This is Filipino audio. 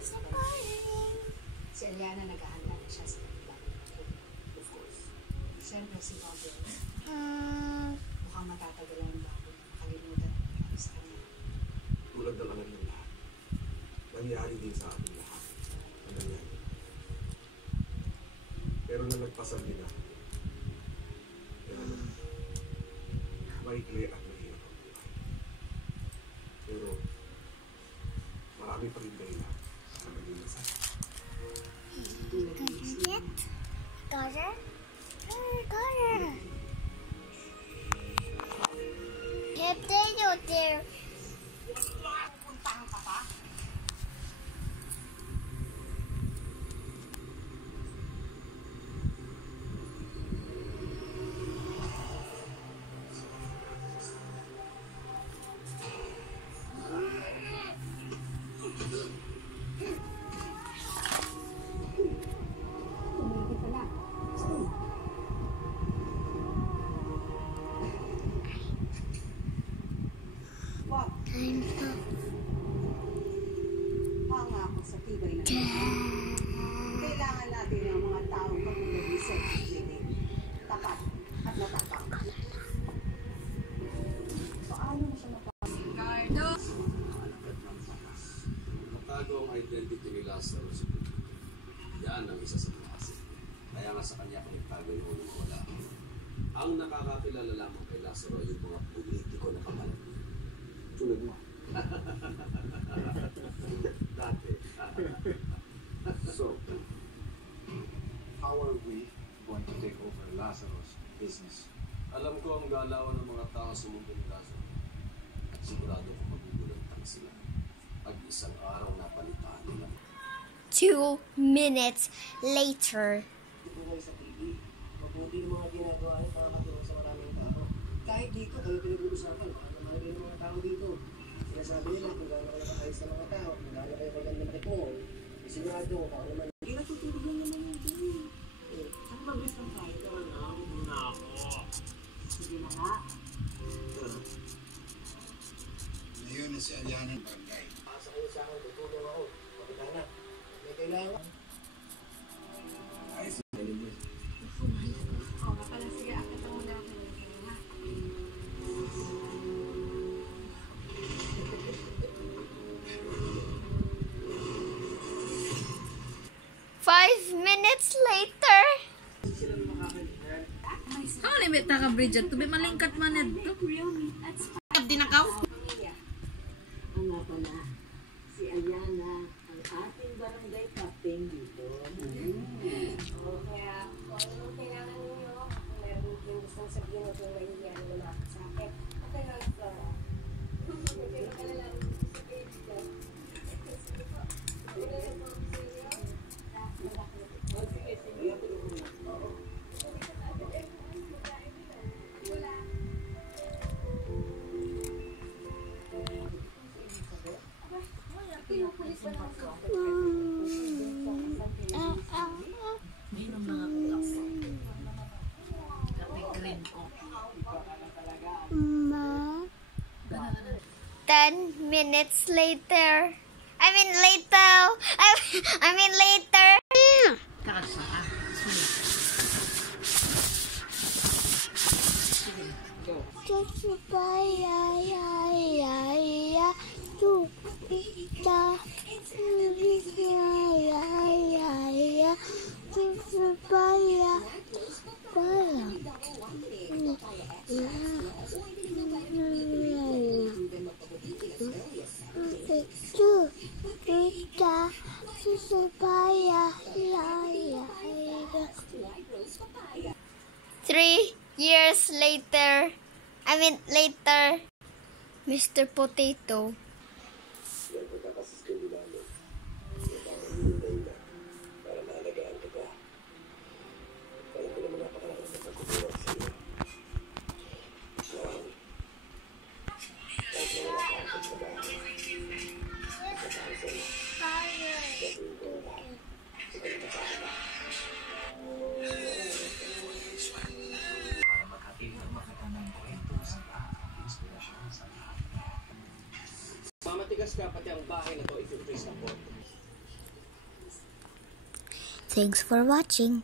Si Eliana naghahanda na siya sa bagong pagkakas. Of course. Siyempre si Robin. Mukhang matatagalan bago makalimutan ang sa kanya. Tulad ng alam ng lahat. Nangyari din sa ating lahat. Ang nangyari. Pero nalagpasan din natin. Kaya maikli at mahirap ang buhay. Pero marami pa rin dahilan sa maging masaya. Daughter? Daughter! Potato there. Puntahan ka pa? Pangako sa tibay na kailangan natin ng mga taong kapag-reset tapat at matapang. Paano mo siya Ricardo! Matago ang identity ni Lazarus. Yan ang isa sa klase. Kaya nga sa kanya kung itago yung unang wala. Ang nakakakilala lamang kay Lazarus ay yung mga politiko na kamalan. Tulad mo. Dati. So, how are we going to take over Lazarus' business? Alam ko ang galawan ng mga tao sa mundo ni Lazarus. At sigurado kung magugulantang sila. Pag isang araw na palitaan nila. 2 minutes later. Dito kayo sa TV, mabuti yung mga ginagawa niyo para katulong sa maraming tao. Kahit dito, kayo pinag-uusapan, baka naman kayo ng mga tao dito. Sinasabi nila kung gaano kayo nakayos sa mga tao, kung gaano kayo kaganda makitungo. Isinado, ako naman. Hindi natutulog lang naman yung TV. Saan mag-guess lang tayo? Tara na, ako muna ako. Sige na nga. Ngayon na si Eliana ng barangay. Pasa kayo sa akin, tutulong ako. Makita na. May kailangan. Ayos na galing mo. Oo nga pala, sige, akit ako na ako ha. 5 minutes later. Ang limit na ka, Bridget. Tubi malingkat man ito. Din ako. Ang nga pala, si Eliana, ang ating barangay captain dito. Kaya kung ano kailangan ninyo, kung meron yung gustong sabihin o kung mahihiyan mo na sa akin, okay lang ito. Hindi ka na lang sa page ko. Sige po. Sige po. Sige po. Mayroon mga kulas. Kape green ko. 10 minutes later. I mean later. Kakasa ka. Three years later. Later. Mr. Potato. Yan pagkakasis ko nila mo. Yung dahilan para maalagaan ka pa. Alam ko naman napakalaki na pagkukulang sa iyo. Kahit na wala ka ang pagkabahan. Gagawin ko ang lahat. Sa kalimutan. Para maghatid ng makatandang kwento sa lahat ng inspirasyon sa lahat. Mamatigas ka pati ang bahay na to if you trace ang board. Thanks for watching.